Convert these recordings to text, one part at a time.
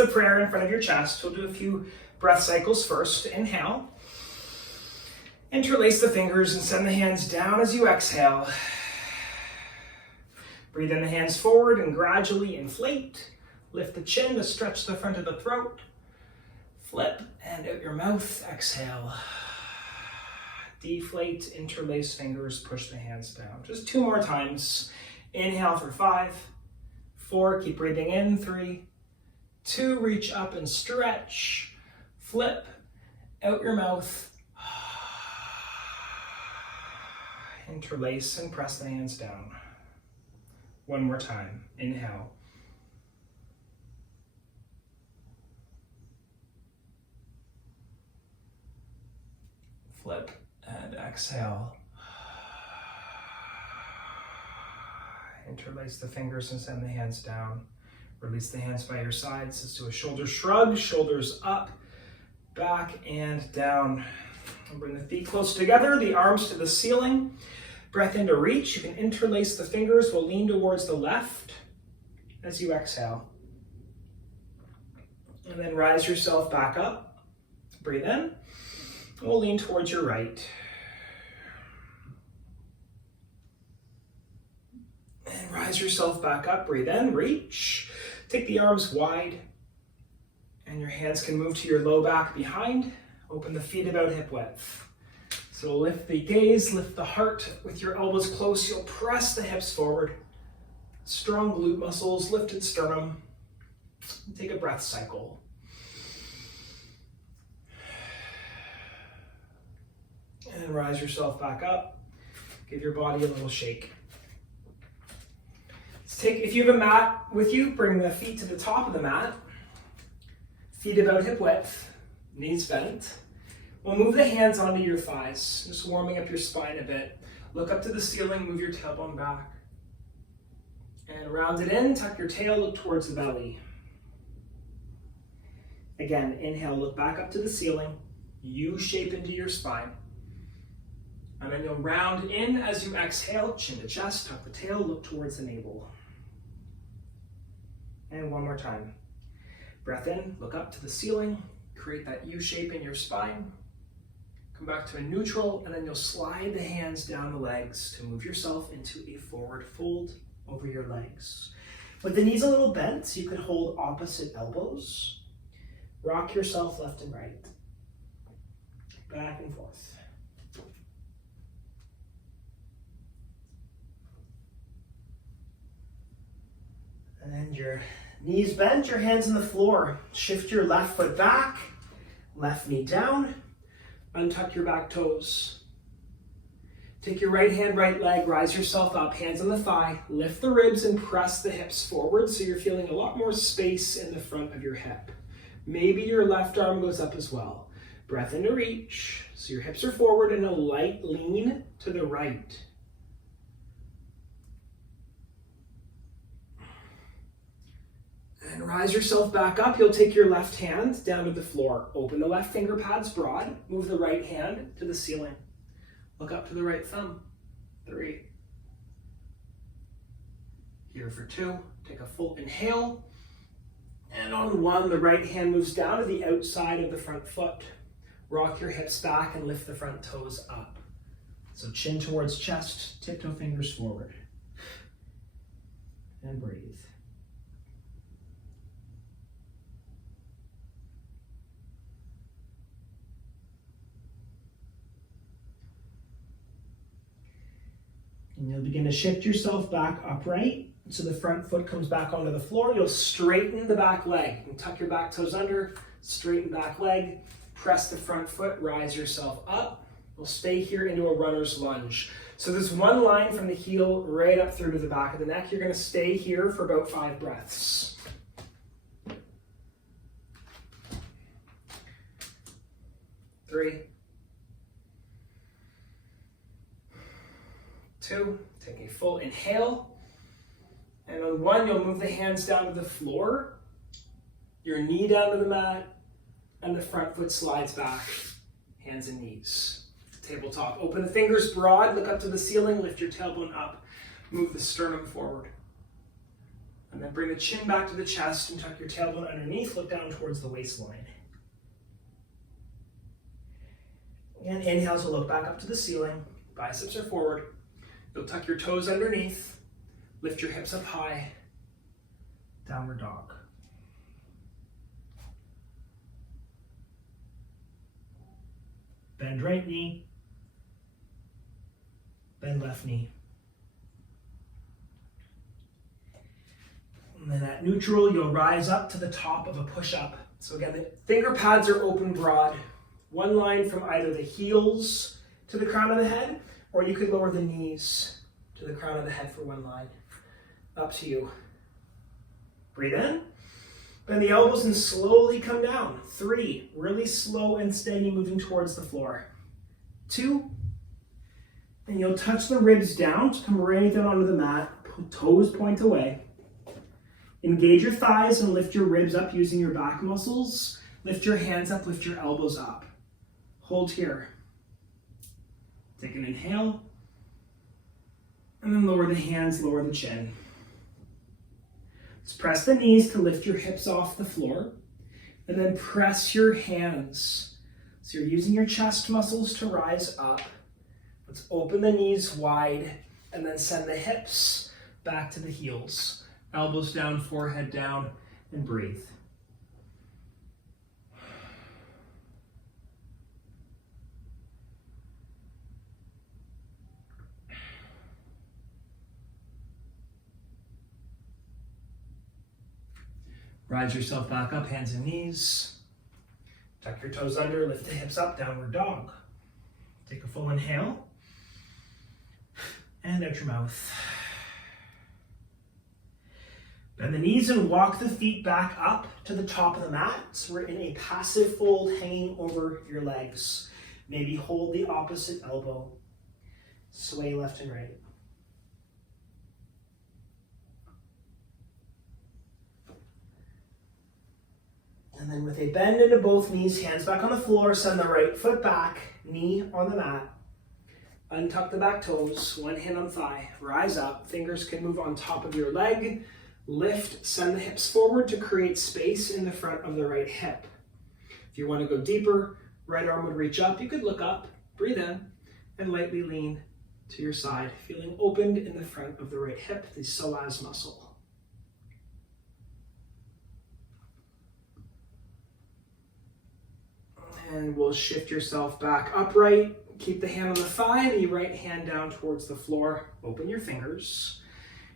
the prayer in front of your chest. We'll do a few breath cycles first. Inhale. Interlace the fingers and send the hands down as you exhale. Breathe in the hands forward and gradually inflate. Lift the chin to stretch the front of the throat. Flip and out your mouth, exhale. Deflate, interlace fingers, push the hands down. Just 2 more times. Inhale for 5, 4, keep breathing in, 3, 2, reach up and stretch. Flip, out your mouth. Interlace and press the hands down. 1 more time. Inhale. Flip and exhale. Interlace the fingers and send the hands down. Release the hands by your sides. Let's do a shoulder shrug, shoulders up, back and down. And bring the feet close together, the arms to the ceiling. Breath in to reach. You can interlace the fingers. We'll lean towards the left as you exhale. And then rise yourself back up. Breathe in. We'll lean towards your right. And rise yourself back up. Breathe in, reach. Take the arms wide. And your hands can move to your low back behind. Open the feet about hip width. So lift the gaze, lift the heart. With your elbows close, you'll press the hips forward. Strong glute muscles, lifted sternum. Take a breath cycle. And rise yourself back up. Give your body a little shake. If you have a mat with you, bring the feet to the top of the mat. Feet about hip width, knees bent. We'll move the hands onto your thighs, just warming up your spine a bit. Look up to the ceiling, move your tailbone back. And round it in, tuck your tail, look towards the belly. Again, inhale, look back up to the ceiling, U-shape into your spine. And then you'll round in as you exhale, chin to chest, tuck the tail, look towards the navel. And 1 more time. Breath in, look up to the ceiling, create that U-shape in your spine. Come back to a neutral, and then you'll slide the hands down the legs to move yourself into a forward fold over your legs. With the knees a little bent, you can hold opposite elbows. Rock yourself left and right. Back and forth. And your knees bent, your hands on the floor. Shift your left foot back, left knee down. Untuck your back toes. Take your right hand, right leg, rise yourself up, hands on the thigh, lift the ribs and press the hips forward so you're feeling a lot more space in the front of your hip. Maybe your left arm goes up as well. Breath in to reach, so your hips are forward and a light lean to the right. And rise yourself back up. You'll take your left hand down to the floor. Open the left finger pads broad. Move the right hand to the ceiling. Look up to the right thumb. 3. Here for 2. Take a full inhale. And on 1, the right hand moves down to the outside of the front foot. Rock your hips back and lift the front toes up. So chin towards chest, tiptoe fingers forward. And breathe. And you'll begin to shift yourself back upright. So the front foot comes back onto the floor. You'll straighten the back leg. You can tuck your back toes under, straighten back leg, press the front foot, rise yourself up. We'll stay here into a runner's lunge. So there's one line from the heel right up through to the back of the neck. You're going to stay here for about 5 breaths. 3. 2, take a full inhale. And on 1, you'll move the hands down to the floor, your knee down to the mat, and the front foot slides back, hands and knees. Tabletop. Open the fingers broad, look up to the ceiling, lift your tailbone up, move the sternum forward. And then bring the chin back to the chest and tuck your tailbone underneath. Look down towards the waistline. And inhale to look back up to the ceiling. Biceps are forward. You'll tuck your toes underneath. Lift your hips up high. Downward dog. Bend right knee. Bend left knee. And then at neutral, you'll rise up to the top of a push-up. So again, the finger pads are open broad. One line from either the heels to the crown of the head, or you could lower the knees to the crown of the head for one line. Up to you. Breathe in. Bend the elbows and slowly come down. 3, really slow and steady, moving towards the floor. 2, and you'll touch the ribs down to come right down onto the mat. Toes point away. Engage your thighs and lift your ribs up using your back muscles. Lift your hands up, lift your elbows up. Hold here. Take an inhale. And then lower the hands, lower the chin. Just press the knees to lift your hips off the floor. And then press your hands. So you're using your chest muscles to rise up. Let's open the knees wide and then send the hips back to the heels. Elbows down, forehead down, and breathe. Rise yourself back up, hands and knees. Tuck your toes under, lift the hips up, downward dog. Take a full inhale. And out your mouth. Bend the knees and walk the feet back up to the top of the mat. So we're in a passive fold hanging over your legs. Maybe hold the opposite elbow. Sway left and right. And then with a bend into both knees, hands back on the floor, send the right foot back, knee on the mat. Untuck the back toes, one hand on thigh. Rise up, fingers can move on top of your leg. Lift, send the hips forward to create space in the front of the right hip. If you want to go deeper, right arm would reach up. You could look up, breathe in, and lightly lean to your side, feeling opened in the front of the right hip, the psoas muscle. And we'll shift yourself back upright. Keep the hand on the thigh, the right hand down towards the floor. Open your fingers.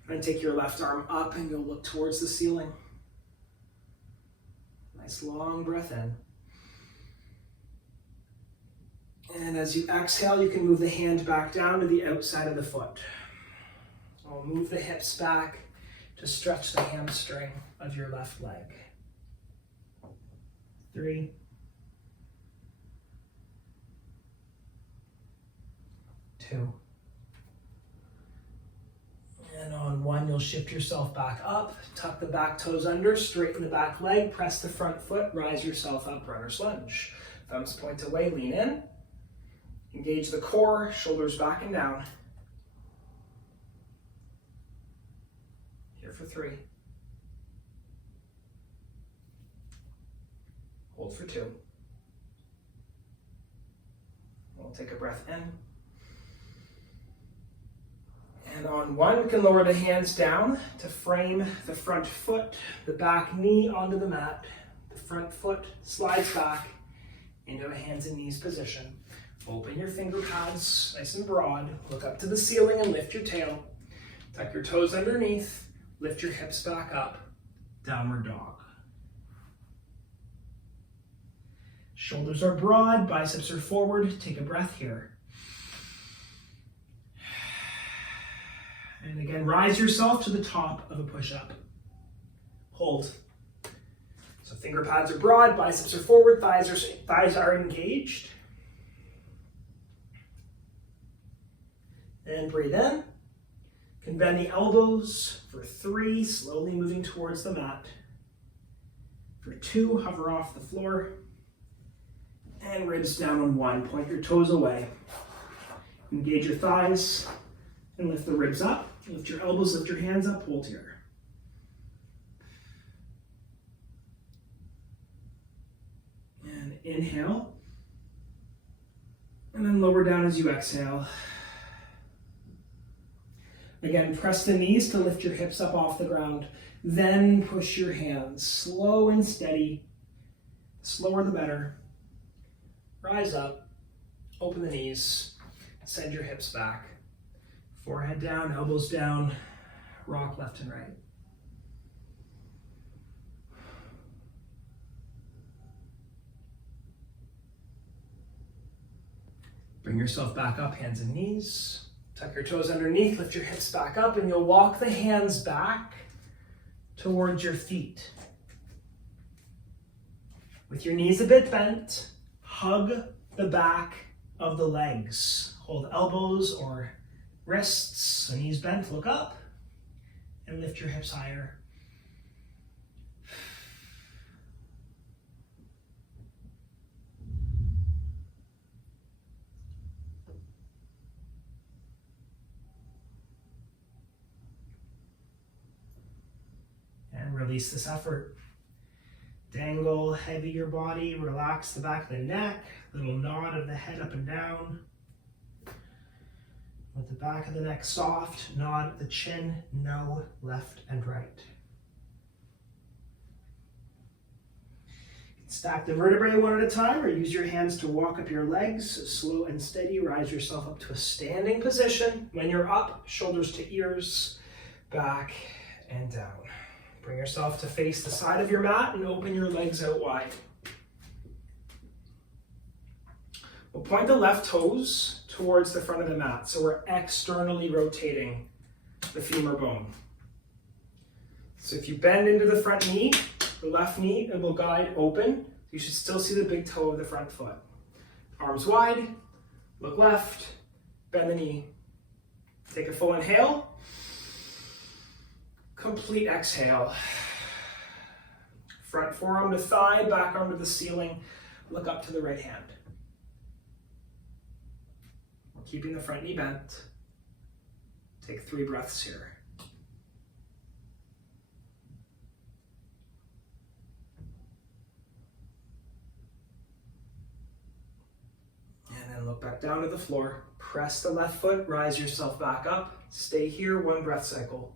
And take your left arm up and go look towards the ceiling. Nice long breath in. And as you exhale, you can move the hand back down to the outside of the foot. I'll move the hips back to stretch the hamstring of your left leg. 3, 2. And on 1, you'll shift yourself back up, tuck the back toes under, straighten the back leg, press the front foot, rise yourself up, runner's lunge. Thumbs point away, lean in. Engage the core, shoulders back and down. Here for 3. Hold for 2. We'll take a breath in. And on 1, we can lower the hands down to frame the front foot, the back knee onto the mat. The front foot slides back into a hands and knees position. Open your finger pads nice and broad. Look up to the ceiling and lift your tail. Tuck your toes underneath. Lift your hips back up. Downward dog. Shoulders are broad, biceps are forward. Take a breath here. And again, rise yourself to the top of a push-up. Hold. So finger pads are broad, biceps are forward, thighs are engaged. And breathe in. You can bend the elbows for 3, slowly moving towards the mat. For 2, hover off the floor. And ribs down on 1, point your toes away. Engage your thighs and lift the ribs up. Lift your elbows, lift your hands up, hold here. inhale. And then lower down as you exhale. Again, press the knees to lift your hips up off the ground. Then push your hands, slow and steady. The slower the better. Rise up, open the knees, send your hips back. Forehead down, elbows down, rock left and right. Bring yourself back up, hands and knees. Tuck your toes underneath, lift your hips back up, and you'll walk the hands back towards your feet. With your knees a bit bent, hug the back of the legs. Hold elbows or wrists, so knees bent, look up, and lift your hips higher. And release this effort. Dangle heavy your body, relax the back of the neck, little nod of the head up and down. With the back of the neck soft, nod the chin, no left and right. Stack the vertebrae one at a time or use your hands to walk up your legs. Slow and steady, rise yourself up to a standing position. When you're up, shoulders to ears, back and down. Bring yourself to face the side of your mat and open your legs out wide. We'll point the left toes towards the front of the mat, so we're externally rotating the femur bone. So if you bend into the front knee, the left knee, it will guide open. You should still see the big toe of the front foot. Arms wide, look left, bend the knee. Take a full inhale. Complete exhale. Front forearm to thigh, back arm to the ceiling. Look up to the right hand. We're keeping the front knee bent. Take 3 breaths here. And then look back down to the floor. Press the left foot, rise yourself back up. Stay here, 1 breath cycle.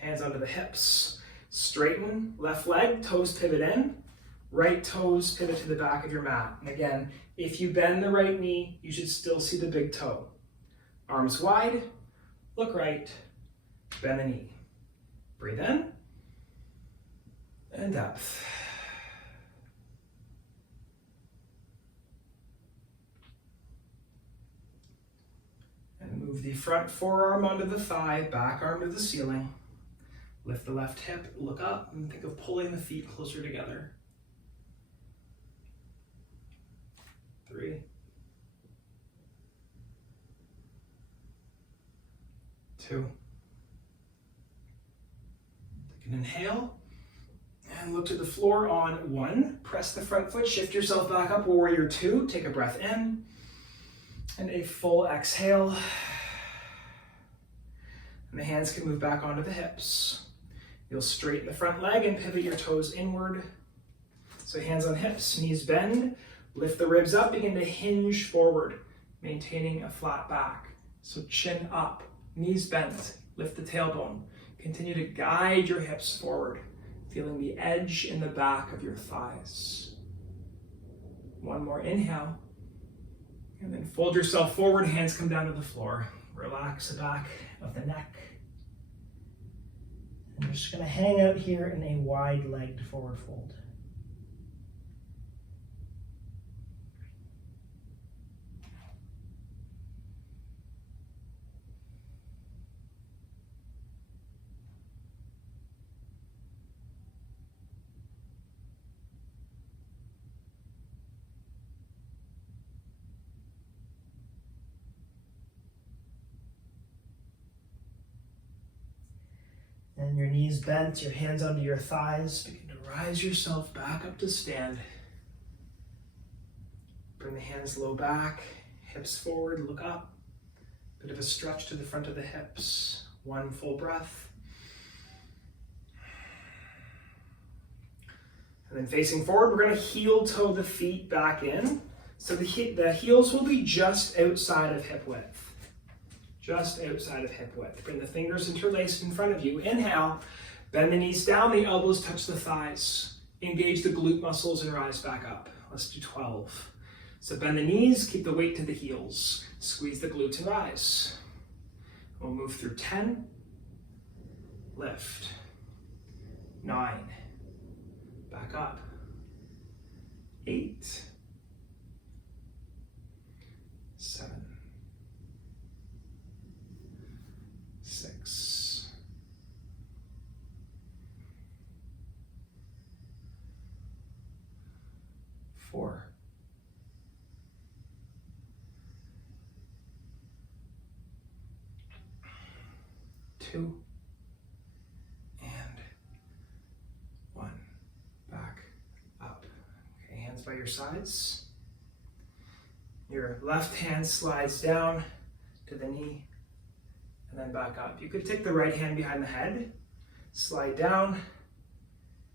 Hands onto the hips. Straighten, left leg, toes pivot in. Right toes pivot to the back of your mat. And again, if you bend the right knee, you should still see the big toe. Arms wide, look right, bend the knee. Breathe in, and depth. And move the front forearm onto the thigh, back arm to the ceiling. Lift the left hip, look up, and think of pulling the feet closer together. 3. 2. Take an inhale, and look to the floor on 1. Press the front foot, shift yourself back up, warrior 2. Take a breath in, and a full exhale. And the hands can move back onto the hips. You'll straighten the front leg and pivot your toes inward. So hands on hips, knees bend, lift the ribs up, begin to hinge forward, maintaining a flat back. So chin up, knees bent, lift the tailbone. Continue to guide your hips forward, feeling the edge in the back of your thighs. 1 more inhale, and then fold yourself forward, hands come down to the floor. Relax the back of the neck. I'm just going to hang out here in a wide-legged forward fold. And your knees bent, your hands onto your thighs. Begin to rise yourself back up to stand. Bring the hands low back, hips forward, look up. Bit of a stretch to the front of the hips. 1 full breath. And then facing forward, we're going to heel toe the feet back in. So the heels will be just outside of hip width. Just outside of hip width. Bring the fingers interlaced in front of you. Inhale, bend the knees down, the elbows touch the thighs. Engage the glute muscles and rise back up. Let's do 12. So bend the knees, keep the weight to the heels. Squeeze the glutes and rise. We'll move through 10. Lift. 9. Back up. 8. 7. 6. 4. 2. And 1. Back up. Okay, hands by your sides. Your left hand slides down to the knee and then back up. You could take the right hand behind the head, slide down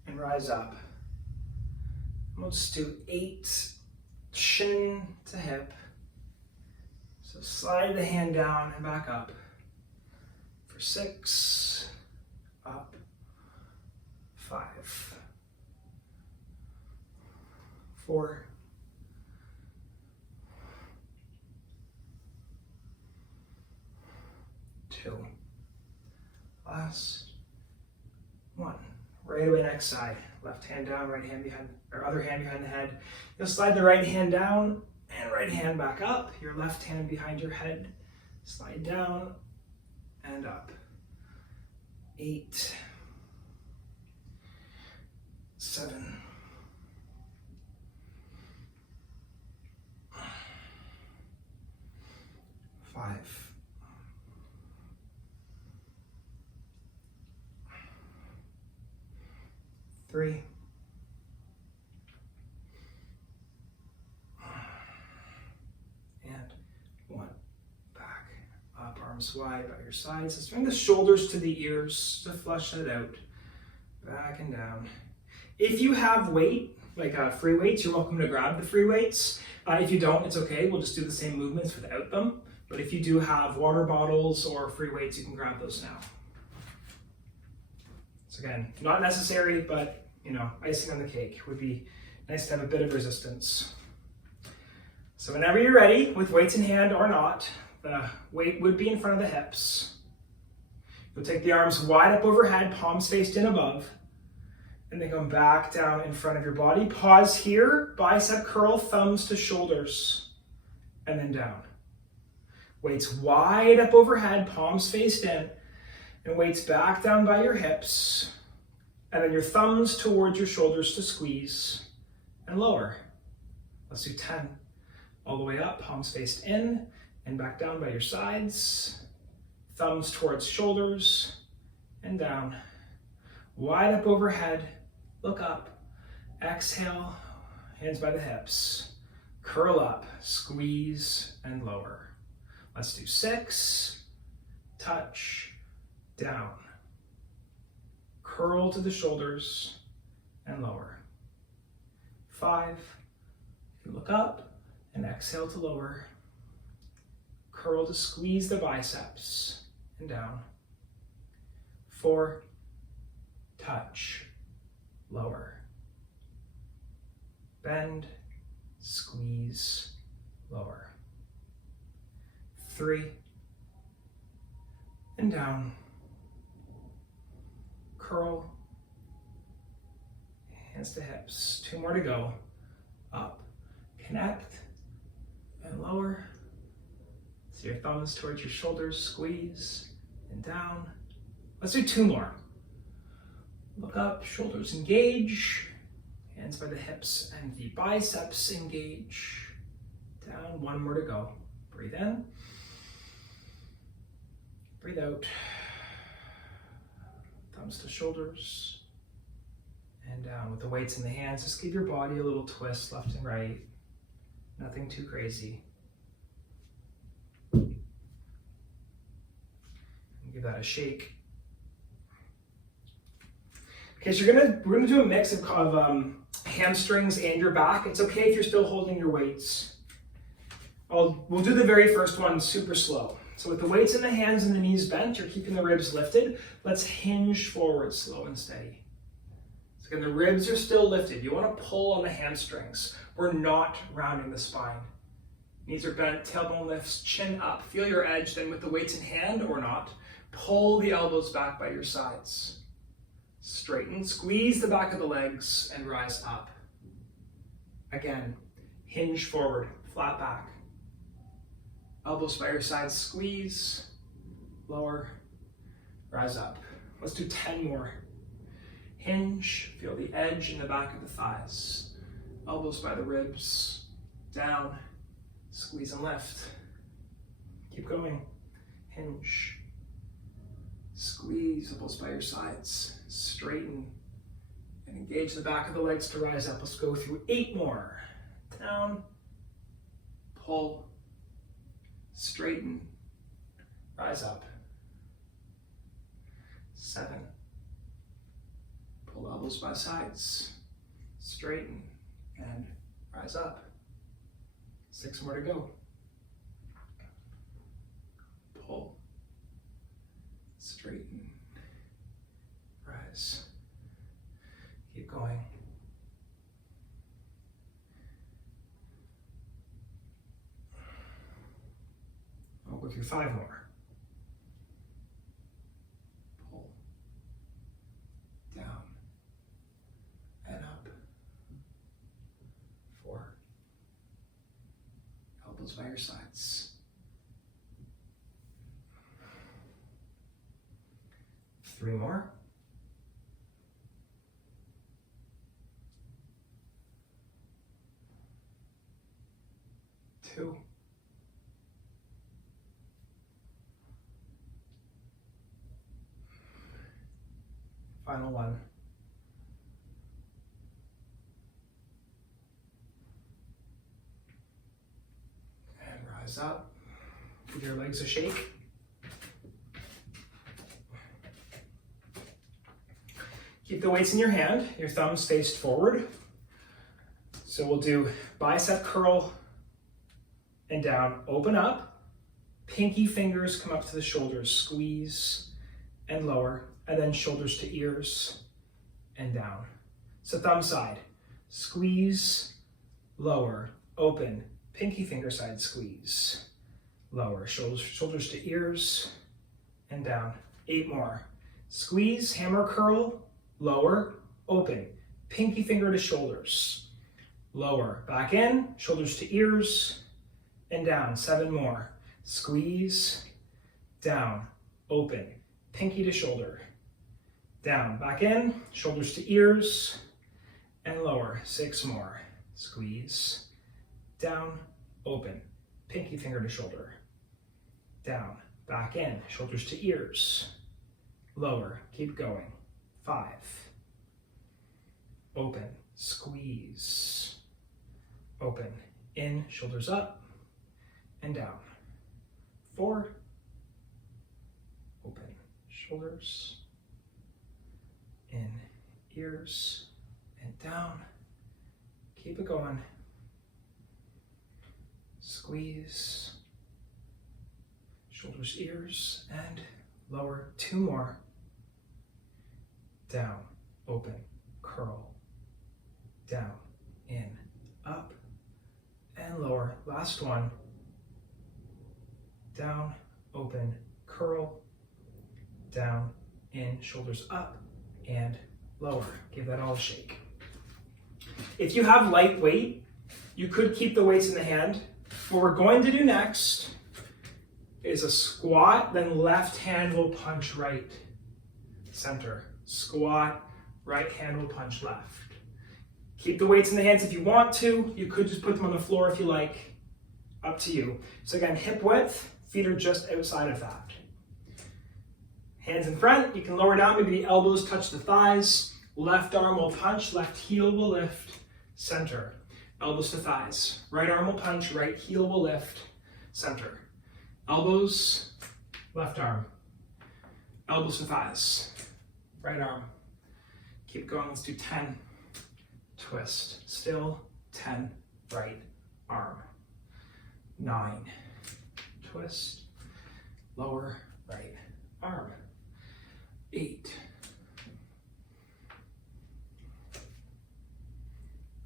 and rise up. We'll just do 8, shin to hip. So slide the hand down and back up. For 6, up, 5, 4, 2, last 1. Right away, next side. Left hand down, right hand behind, or other hand behind the head. You'll slide the right hand down and right hand back up. Your left hand behind your head. Slide down and up. 8, 7, 5, 3, and 1. Back up, arms wide by your sides. Let's bring the shoulders to the ears to flush that out. Back and down. If you have weight, like free weights, you're welcome to grab the free weights. If you don't, it's okay. We'll just do the same movements without them. But if you do have water bottles or free weights, you can grab those now. So again, not necessary, but you know, icing on the cake. Would be nice to have a bit of resistance. So whenever you're ready, with weights in hand or not, the weight would be in front of the hips. You'll take the arms wide up overhead, palms faced in above, and then come back down in front of your body. Pause here, bicep curl, thumbs to shoulders, and then down. Weights wide up overhead, palms faced in, and weights back down by your hips, and then your thumbs towards your shoulders to squeeze, and lower. Let's do 10. All the way up, palms faced in, and back down by your sides, thumbs towards shoulders, and down. Wide up overhead, look up, exhale, hands by the hips, curl up, squeeze, and lower. Let's do 6, touch, down, curl to the shoulders, and lower. 5, look up, and exhale to lower, curl to squeeze the biceps, and down. 4, touch, lower, bend, squeeze, lower. 3, and down, curl, hands to hips. 2 more to go. Up, connect, and lower. So your thumbs towards your shoulders, squeeze, and down. Let's do 2 more. Look up, shoulders engage, hands by the hips and the biceps engage. Down, 1 more to go. Breathe in. Breathe out. Thumbs to shoulders. And down with the weights in the hands. Just give your body a little twist left and right. Nothing too crazy. And give that a shake. Okay, so we're gonna do a mix of hamstrings and your back. It's okay if you're still holding your weights. We'll do the very first one super slow. So with the weights in the hands and the knees bent, you're keeping the ribs lifted. Let's hinge forward, slow and steady. So again, the ribs are still lifted. You want to pull on the hamstrings. We're not rounding the spine. Knees are bent, tailbone lifts, chin up. Feel your edge, then with the weights in hand or not, pull the elbows back by your sides. Straighten, squeeze the back of the legs and rise up. Again, hinge forward, flat back. Elbows by your sides, squeeze, lower, rise up. Let's do 10 more. Hinge, feel the edge in the back of the thighs. Elbows by the ribs, down, squeeze and lift. Keep going. Hinge, squeeze, elbows by your sides, straighten, and engage the back of the legs to rise up. Let's go through 8 more. Down, pull, straighten, rise up. 7. Pull elbows by sides, straighten, and rise up. 6 more to go. Pull, straighten, rise. Keep going. I'll go through 5 more. Pull, down, and up. 4. Elbows by your sides. 3 more. 2. Final one. And rise up. Give your legs a shake. Keep the weights in your hand, your thumbs faced forward. So we'll do bicep curl and down, open up, pinky fingers come up to the shoulders, squeeze and lower, and then shoulders to ears and down. So thumb side, squeeze, lower, open, pinky finger side, squeeze, lower, shoulders to ears and down. 8 more. Squeeze, hammer curl, lower, open, pinky finger to shoulders, lower, back in, shoulders to ears, and down. 7 more. Squeeze, down, open, pinky to shoulder, down, back in, shoulders to ears, and lower. 6 more. Squeeze, down, open, pinky finger to shoulder, down, back in, shoulders to ears, lower, keep going. 5. Open, squeeze, open, in, shoulders up, and down. 4. Open, shoulders, in, ears, and down. Keep it going. Squeeze, shoulders, ears, and lower. 2 more. Down, open, curl, down, in, up, and lower. Last one. Down, open, curl, down, in, shoulders up, and lower. Give that all a shake. If you have light weight, you could keep the weights in the hand. What we're going to do next is a squat, then left hand will punch right, center. Squat, right hand will punch left. Keep the weights in the hands if you want to. You could just put them on the floor if you like. Up to you. So again, hip width, feet are just outside of that. Hands in front, you can lower down, maybe the elbows touch the thighs. Left arm will punch, left heel will lift, center. Elbows to thighs. Right arm will punch, right heel will lift, center. Elbows, left arm. Elbows to thighs. Right arm. Keep going, let's do 10, twist, still, 10, right arm, 9, twist, lower right arm, 8,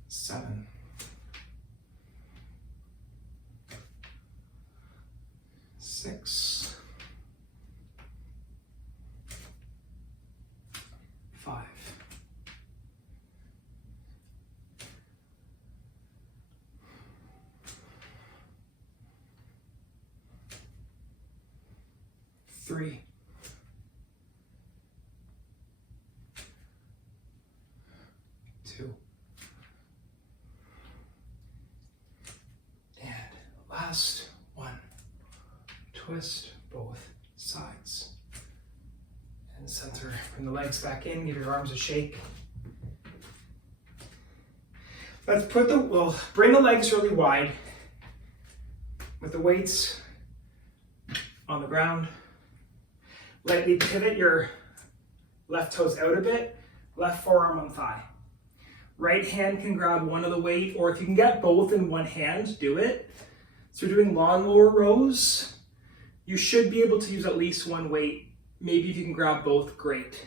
7, 6, 5, 3, 2, and last one. Twist both sides. And center. Bring the legs back in, give your arms a shake. Let's bring the legs really wide with the weights on the ground. Lightly pivot your left toes out a bit, left forearm on thigh. Right hand can grab one of the weight, or if you can get both in one hand, do it. So we're doing lawnmower rows. You should be able to use at least one weight. Maybe if you can grab both, great.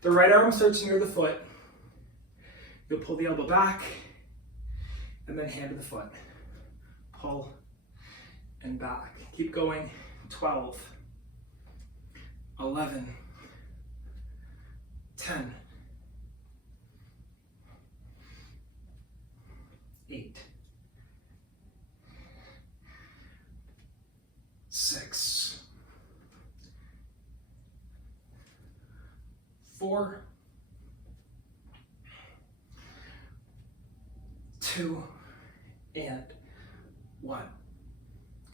The right arm starts near the foot. You'll pull the elbow back, and then hand to the foot. Pull and back. Keep going. 12, 11, 10, 8, 6, 4, 2, and 1.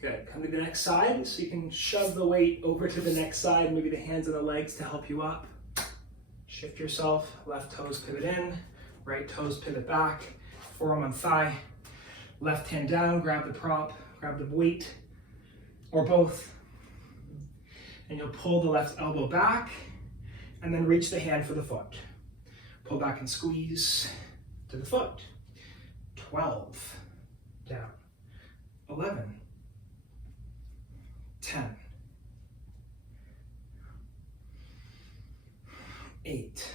Good. Come to the next side, so you can shove the weight over to the next side, maybe the hands and the legs to help you up. Shift yourself, left toes pivot in, right toes pivot back, forearm on thigh, left hand down, grab the prop, grab the weight, or both. And you'll pull the left elbow back, and then reach the hand for the foot. Pull back and squeeze to the foot. 12, down, 11, 10, 8,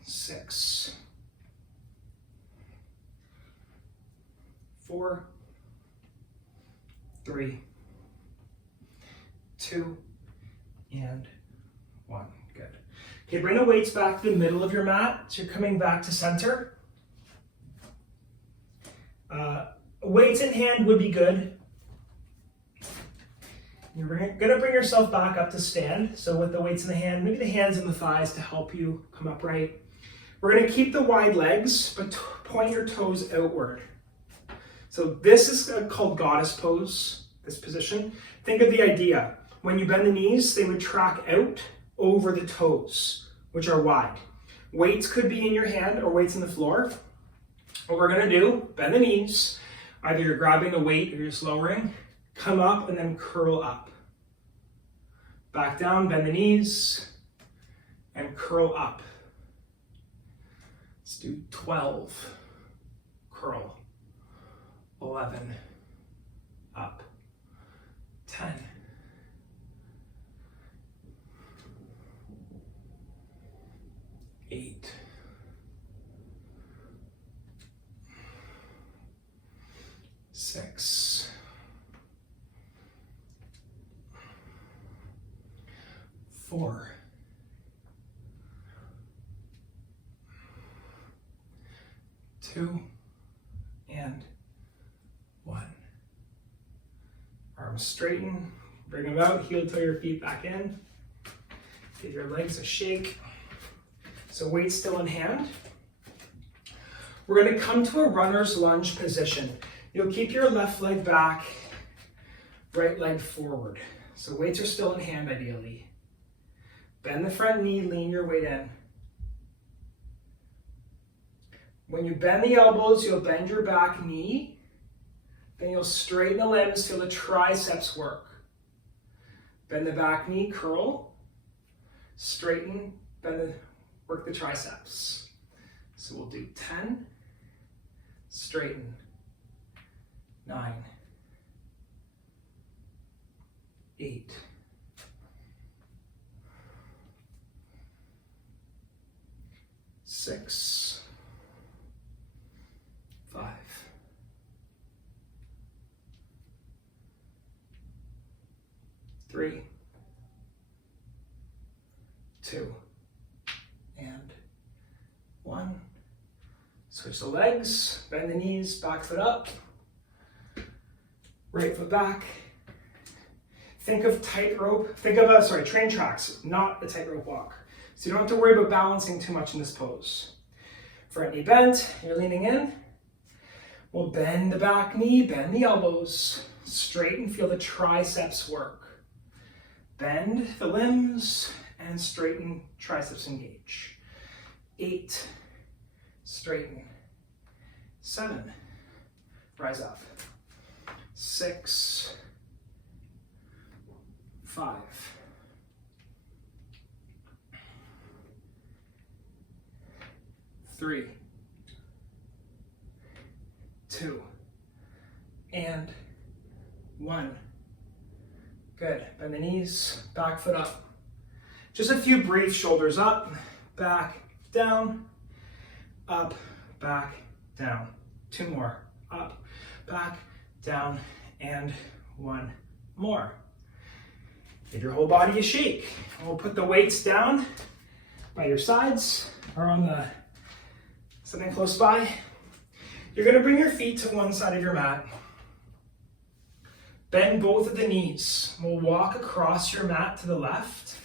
6, 4, 3, 2, and 1. Good. Okay, bring the weights back to the middle of your mat. So you're coming back to center. Weights in hand would be good. You're gonna bring yourself back up to stand. So with the weights in the hand, maybe the hands and the thighs to help you come upright. We're gonna keep the wide legs, but point your toes outward. So this is called goddess pose, this position. Think of the idea. When you bend the knees, they would track out over the toes, which are wide. Weights could be in your hand or weights on the floor. What we're gonna do, bend the knees. Either you're grabbing a weight or you're just lowering. Come up and then curl up. Back down, bend the knees, and curl up. Let's do 12, curl, 11, up, 10, 8, 6, 4, 2, and 1. Arms straighten, bring them out, heel toe your feet back in. Give your legs a shake. So weight still in hand. We're going to come to a runner's lunge position. You'll keep your left leg back, right leg forward. So weights are still in hand ideally. Bend the front knee, lean your weight in. When you bend the elbows, you'll bend your back knee. Then you'll straighten the limbs till the triceps work. Bend the back knee, curl, straighten, bend the work the triceps. So we'll do 10, straighten, 9, 8, 6, 5, 3, 2, and 1. Switch the legs, bend the knees, back foot up, right foot back. Think of tightrope, train tracks, not a tightrope walk. So you don't have to worry about balancing too much in this pose. Front knee bent, you're leaning in. We'll bend the back knee, bend the elbows, straighten, feel the triceps work. Bend the limbs and straighten, triceps engage. 8, straighten. 7, rise up. 6, 5, 3, 2, and 1. Good. Bend the knees, back foot up. Just a few brief shoulders up, back, down, up, back, down. 2 more. Up, back, down, and 1 more. Give your whole body a shake. We'll put the weights down by your sides or on something close by. You're going to bring your feet to one side of your mat. Bend both of the knees. We'll walk across your mat to the left,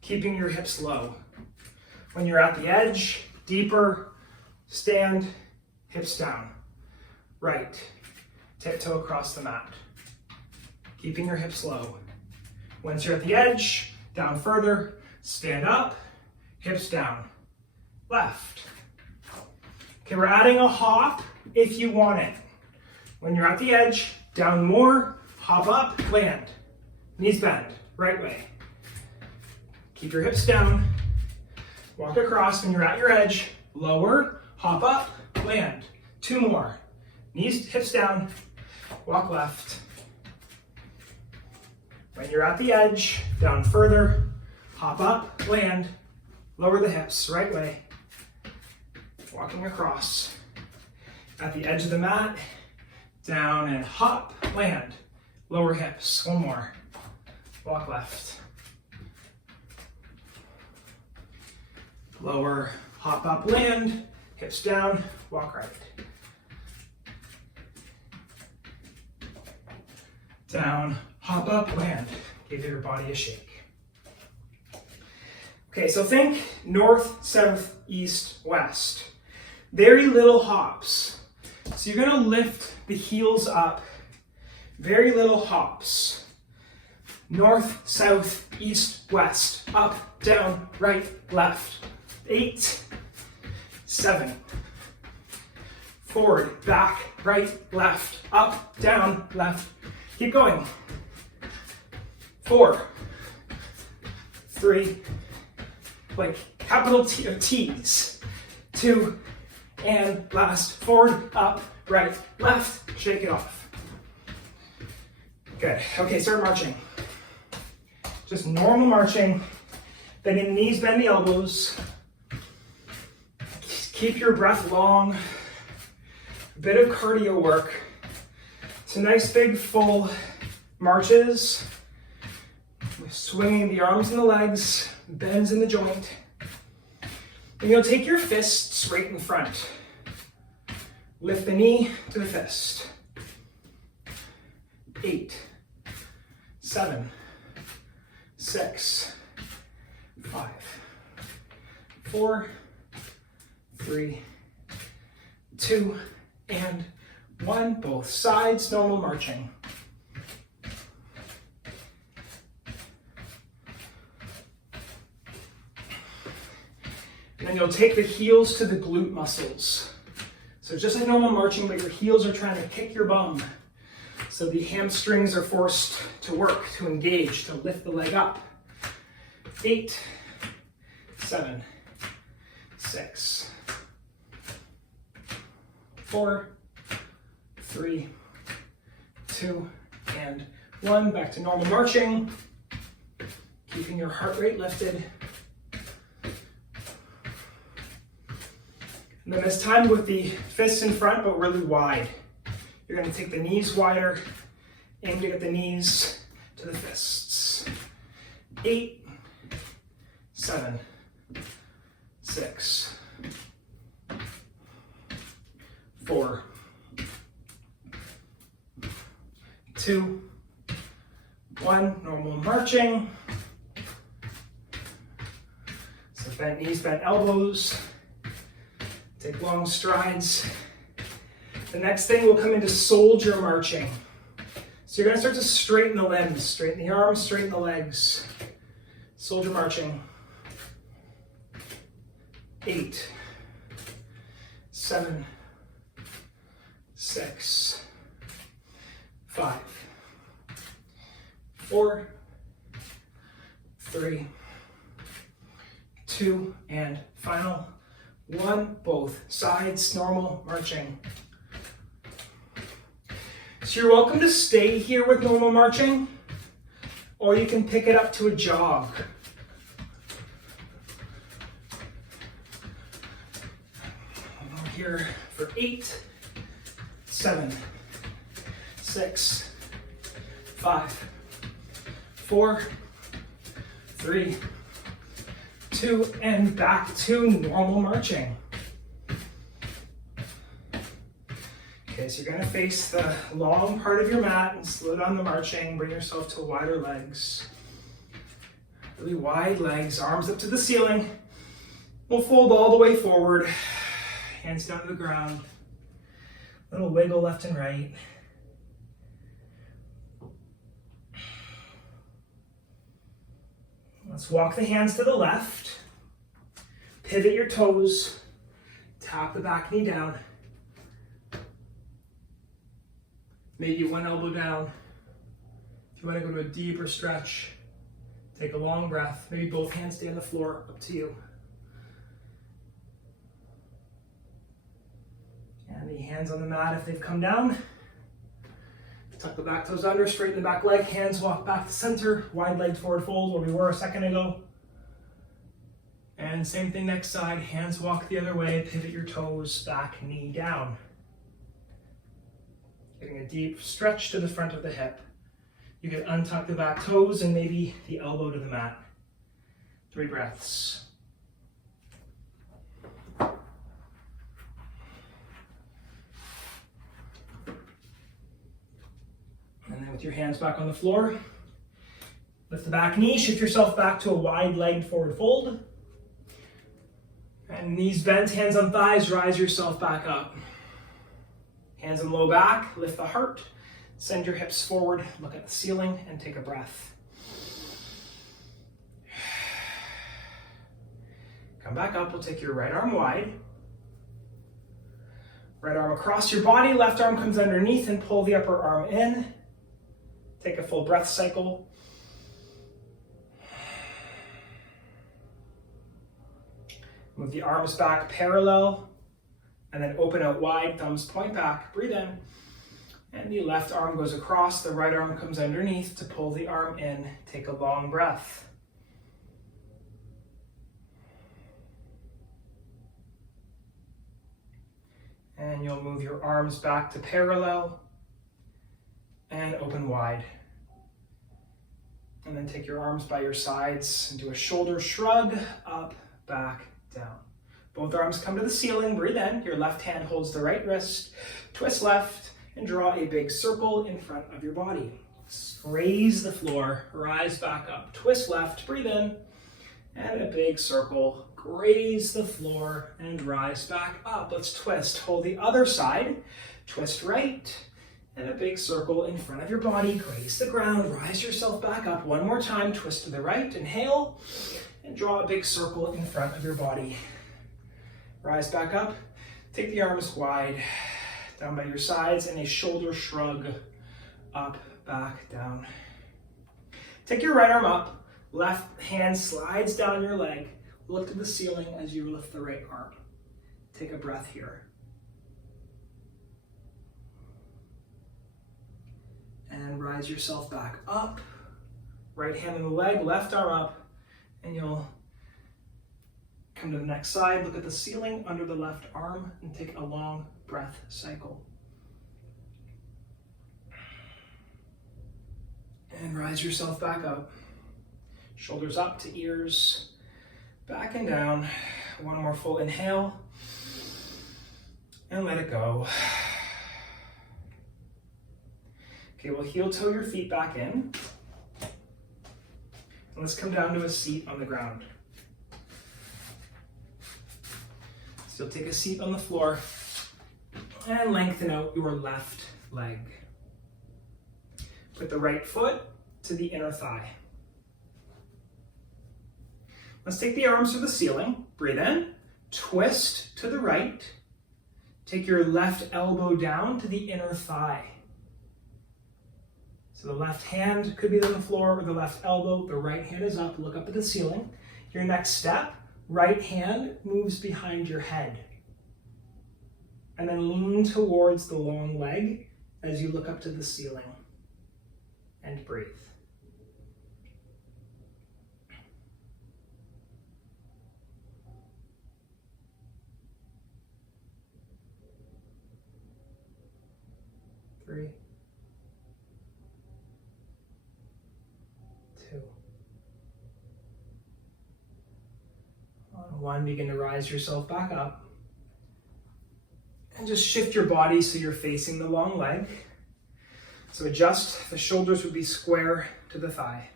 keeping your hips low. When you're at the edge, deeper, stand, hips down. Right, tiptoe across the mat, keeping your hips low. Once you're at the edge, down further, stand up, hips down. Left. Okay, we're adding a hop if you want it. When you're at the edge, down more, hop up, land. Knees bend, right way. Keep your hips down. Walk across when you're at your edge, lower, hop up, land. 2 more. Knees, hips down, walk left. When you're at the edge, down further, hop up, land, lower the hips, right way. Walking across. At the edge of the mat, down and hop, land, lower hips. 1 more. Walk left. Lower, hop up, land, hips down, walk right. Down, hop up, land. Give your body a shake. Okay, so think north, south, east, west. Very little hops. So you're gonna lift the heels up. Very little hops. North, south, east, west. Up, down, right, left. 8, 7. Forward, back, right, left. Up, down, left. Keep going. 4, 3, like capital T's. 2, and last. Forward, up, right, left. Shake it off. Good. Okay, start marching. Just normal marching. Bend the knees, bend the elbows. Keep your breath long. A bit of cardio work. It's a nice big full marches. Swinging the arms and the legs, bends in the joint. And you'll take your fists right in front. Lift the knee to the fist. 8, 7, 6, 5, 4, 3, 2, and 1. Both sides, normal marching. And then you'll take the heels to the glute muscles. So just like normal marching, but your heels are trying to kick your bum. So the hamstrings are forced to work, to engage, to lift the leg up. 8, 7, 6, 4, 3, 2, and 1. Back to normal marching. Keeping your heart rate lifted. And then this time with the fists in front, but really wide. You're going to take the knees wider, aim to get the knees to the fists. 8, 7, 6, 4, 2, 1. Normal marching. So bent knees, bent elbows. Take long strides. The next thing will come into soldier marching. So you're going to start to straighten the limbs, straighten the arms, straighten the legs. Soldier marching. 8, 7, 6, 5, 4, 3, 2, and final 1. Both sides, normal marching. So you're welcome to stay here with normal marching, or you can pick it up to a jog. We're here for 8, 7, 6, 5, 4, 3, 2, and back to normal marching. Okay, so you're going to face the long part of your mat and slow down the marching. Bring yourself to wider legs. Really wide legs, arms up to the ceiling. We'll fold all the way forward. Hands down to the ground. Little wiggle left and right. Let's walk the hands to the left. Pivot your toes. Tap the back knee down. Maybe one elbow down. If you want to go to a deeper stretch, take a long breath. Maybe both hands stay on the floor, up to you. And the hands on the mat if they've come down. Tuck the back toes under, straighten the back leg, hands walk back to center, wide legged forward fold where we were a second ago. And same thing next side, hands walk the other way, pivot your toes, back knee down. Getting a deep stretch to the front of the hip. You can untuck the back toes and maybe the elbow to the mat. 3 breaths. And then with your hands back on the floor, lift the back knee, shift yourself back to a wide-legged forward fold. And knees bent, hands on thighs, rise yourself back up. Hands on low back, lift the heart, send your hips forward, look at the ceiling, and take a breath. Come back up, we'll take your right arm wide. Right arm across your body, left arm comes underneath and pull the upper arm in. Take a full breath cycle. Move the arms back parallel and then open out wide, thumbs point back, breathe in. And the left arm goes across, the right arm comes underneath to pull the arm in. Take a long breath. And you'll move your arms back to parallel and open wide. And then take your arms by your sides and do a shoulder shrug, up, back, down. Both arms come to the ceiling, breathe in. Your left hand holds the right wrist, twist left, and draw a big circle in front of your body. Raise the floor, rise back up, twist left, breathe in, and a big circle. Graze the floor and rise back up. Let's twist. Hold the other side. Twist right and a big circle in front of your body. Graze the ground. Rise yourself back up. One more time. Twist to the right. Inhale and draw a big circle in front of your body. Rise back up. Take the arms wide down by your sides and a shoulder shrug. Up, back, down. Take your right arm up. Left hand slides down your leg. Look to the ceiling as you lift the right arm. Take a breath here. And rise yourself back up. Right hand on the leg, left arm up, and you'll come to the next side. Look at the ceiling under the left arm and take a long breath cycle. And rise yourself back up. Shoulders up to ears, back and down. One more full inhale, and let it go. Okay, we'll heel toe your feet back in. And let's come down to a seat on the ground. So you'll take a seat on the floor and lengthen out your left leg. Put the right foot to the inner thigh. Let's take the arms to the ceiling. Breathe in, twist to the right. Take your left elbow down to the inner thigh. So the left hand could be on the floor or the left elbow. The right hand is up. Look up at the ceiling. Your next step, right hand moves behind your head. And then lean towards the long leg as you look up to the ceiling. And breathe. Three, 2, 1. Begin to rise yourself back up. And just shift your body so you're facing the long leg. So adjust, the shoulders would be square to the thigh.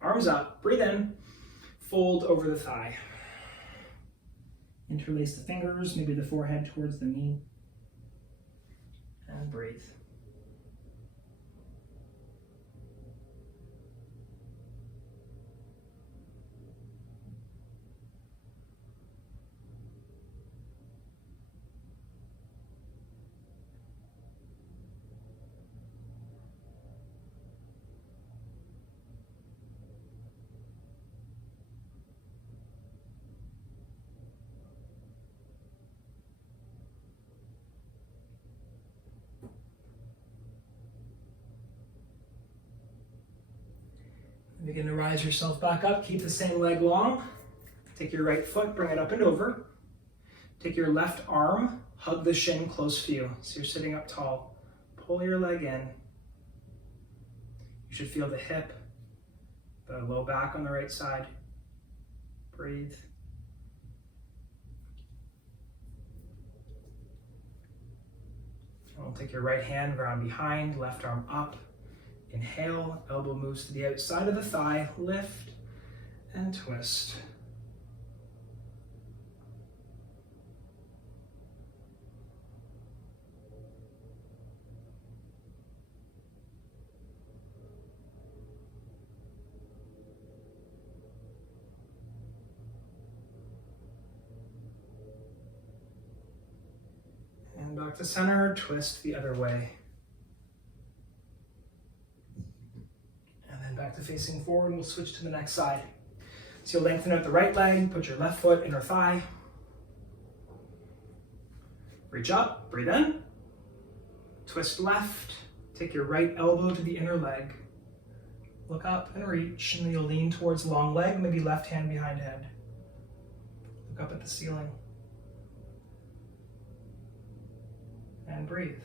Arms up, breathe in, fold over the thigh. Interlace the fingers, maybe the forehead towards the knee. And breathe. Begin to rise yourself back up. Keep the same leg long. Take your right foot, bring it up and over. Take your left arm, hug the shin close to you. So you're sitting up tall. Pull your leg in. You should feel the hip, the low back on the right side. Breathe. And we'll take your right hand, ground behind, left arm up. Inhale, elbow moves to the outside of the thigh, lift and twist. And back to center, twist the other way. Back to facing forward, and we'll switch to the next side. So you'll lengthen out the right leg, put your left foot inner thigh. Reach up, breathe in. Twist left, take your right elbow to the inner leg. Look up and reach, and then you'll lean towards long leg, maybe left hand behind head. Look up at the ceiling. And breathe.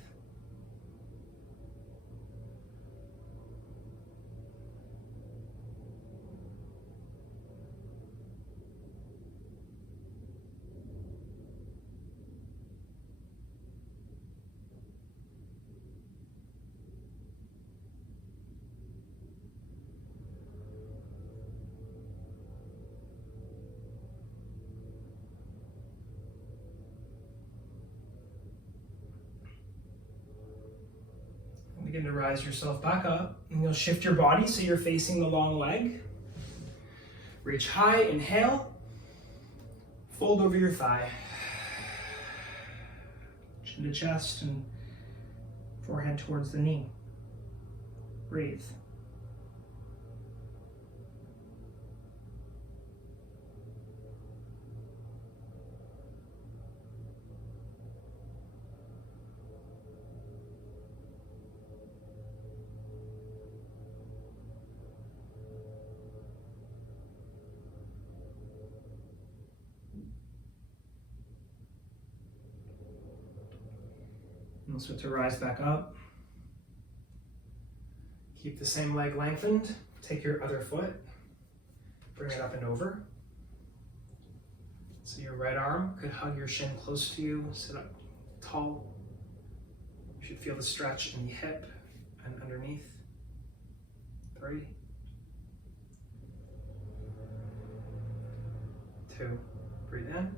Begin to rise yourself back up, and you'll shift your body so you're facing the long leg. Reach high, inhale, fold over your thigh. Chin to chest and forehead towards the knee. Breathe. And so to rise back up, keep the same leg lengthened. Take your other foot, bring it up and over. So your right arm could hug your shin close to you, sit up tall. You should feel the stretch in the hip and underneath. 3, 2, breathe in.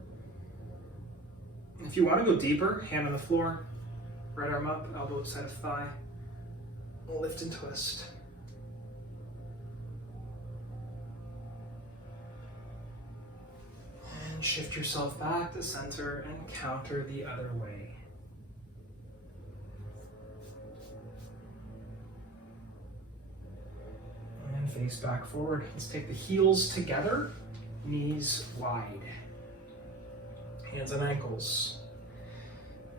If you want to go deeper, hand on the floor, right arm up, elbow outside of thigh, lift and twist. And shift yourself back to center and counter the other way. And face back forward. Let's take the heels together, knees wide. Hands on ankles.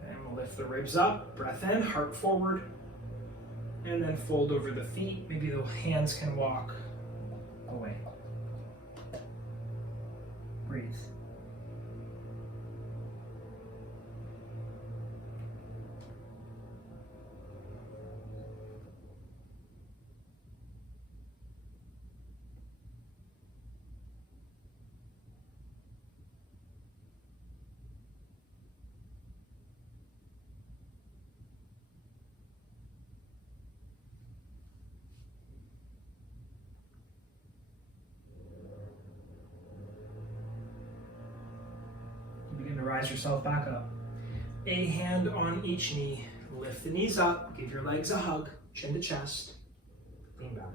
And we'll lift the ribs up, breath in, heart forward. And then fold over the feet. Maybe the hands can walk away. Breathe. Rise yourself back up. A hand on each knee. Lift the knees up. Give your legs a hug. Chin to chest. Lean back.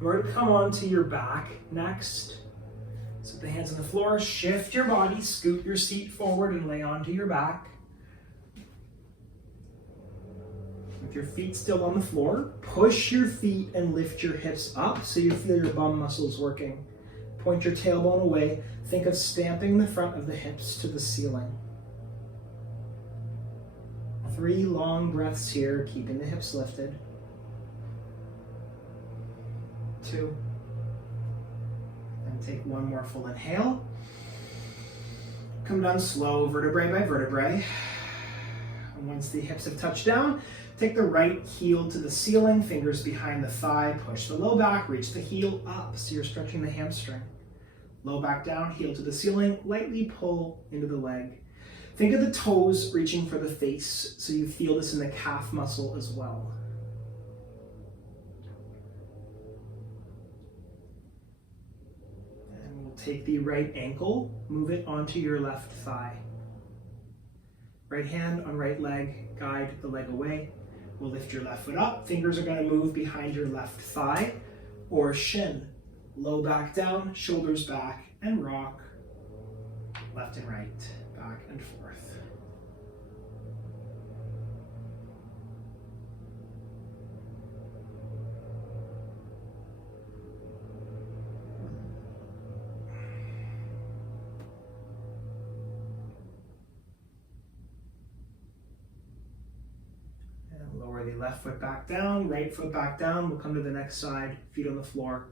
We're going to come onto your back next. So put the hands on the floor. Shift your body. Scoot your seat forward and lay onto your back. With your feet still on the floor, push your feet and lift your hips up so you feel your bum muscles working. Point your tailbone away. Think of stamping the front of the hips to the ceiling. 3 long breaths here, keeping the hips lifted. 2. And take one more full inhale. Come down slow, vertebrae by vertebrae. And once the hips have touched down, take the right heel to the ceiling, fingers behind the thigh, push the low back, reach the heel up so you're stretching the hamstring. Low back down, heel to the ceiling, lightly pull into the leg. Think of the toes reaching for the face so you feel this in the calf muscle as well. And we'll take the right ankle, move it onto your left thigh. Right hand on right leg, guide the leg away. We'll lift your left foot up. Fingers are going to move behind your left thigh or shin. Low back down, shoulders back, and rock. Left and right, back and forth. Lower the left foot back down, right foot back down. We'll come to the next side, feet on the floor.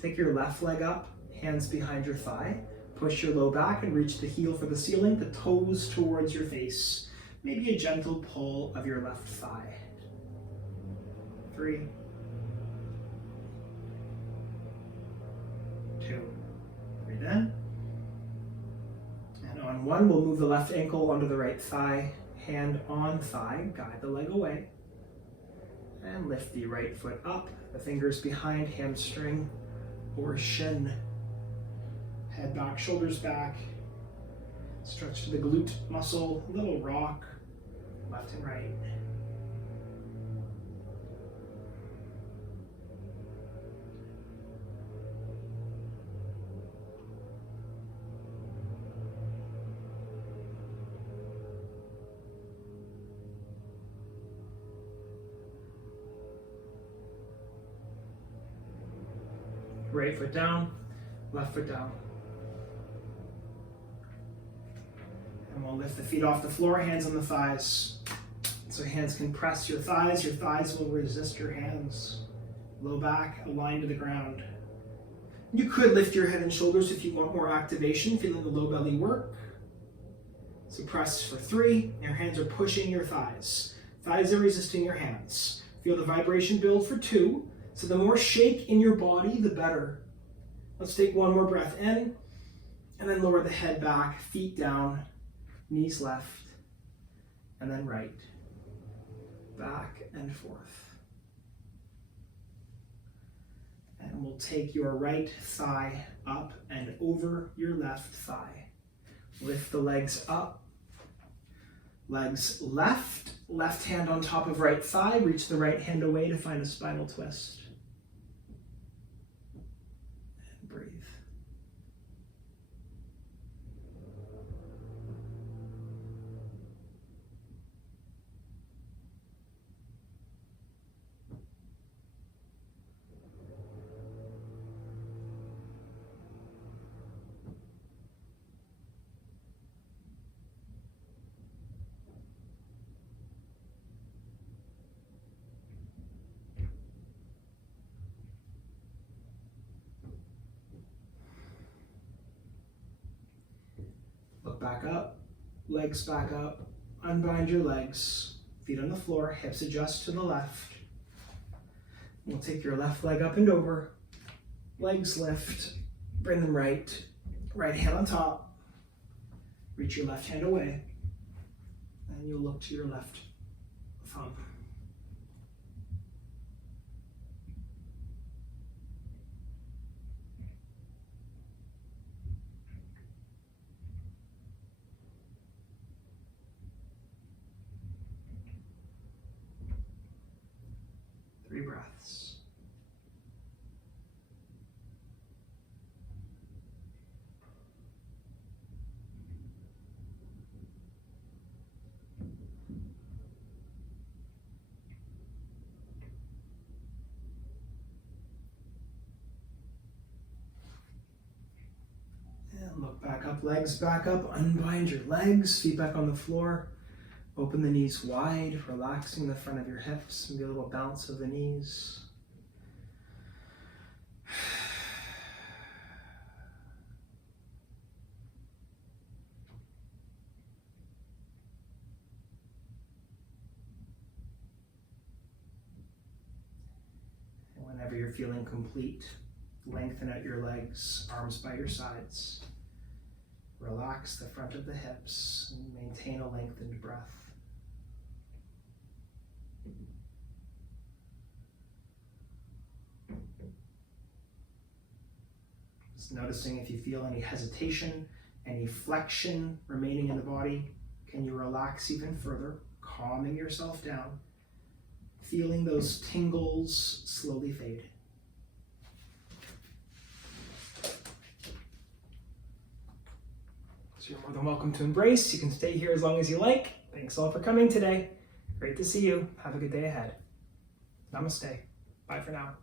Take your left leg up, hands behind your thigh. Push your low back and reach the heel for the ceiling, the toes towards your face. Maybe a gentle pull of your left thigh. 3, 2, breathe in. And on 1, we'll move the left ankle onto the right thigh. Hand on thigh, guide the leg away. And lift the right foot up, the fingers behind hamstring or shin. Head back, shoulders back. Stretch to the glute muscle, little rock, left and right. Right foot down, left foot down. And we'll lift the feet off the floor, hands on the thighs. So hands can press your thighs will resist your hands. Low back, aligned to the ground. You could lift your head and shoulders if you want more activation, feeling the low belly work. So press for 3. Your hands are pushing your thighs. Thighs are resisting your hands. Feel the vibration build for 2. So the more shake in your body, the better. Let's take one more breath in, and then lower the head back, feet down, knees left, and then right, back and forth. And we'll take your right thigh up and over your left thigh. Lift the legs up. Legs left, left hand on top of right thigh. Reach the right hand away to find a spinal twist. And breathe. Look back up, legs back up, unbind your legs, feet on the floor, hips adjust to the left. We'll take your left leg up and over, legs lift, bring them right, right hand on top, reach your left hand away, and you'll look to your left thumb. Three breaths. And look back up, legs back up, unbind your legs, feet back on the floor. Open the knees wide, relaxing the front of your hips. Maybe a little bounce of the knees. And whenever you're feeling complete, lengthen out your legs, arms by your sides. Relax the front of the hips and maintain a lengthened breath. Just noticing if you feel any hesitation, any flexion remaining in the body. Can you relax even further, calming yourself down, feeling those tingles slowly fade. So you're more than welcome to embrace. You can stay here as long as you like. Thanks all for coming today. Great to see you. Have a good day ahead. Namaste. Bye for now.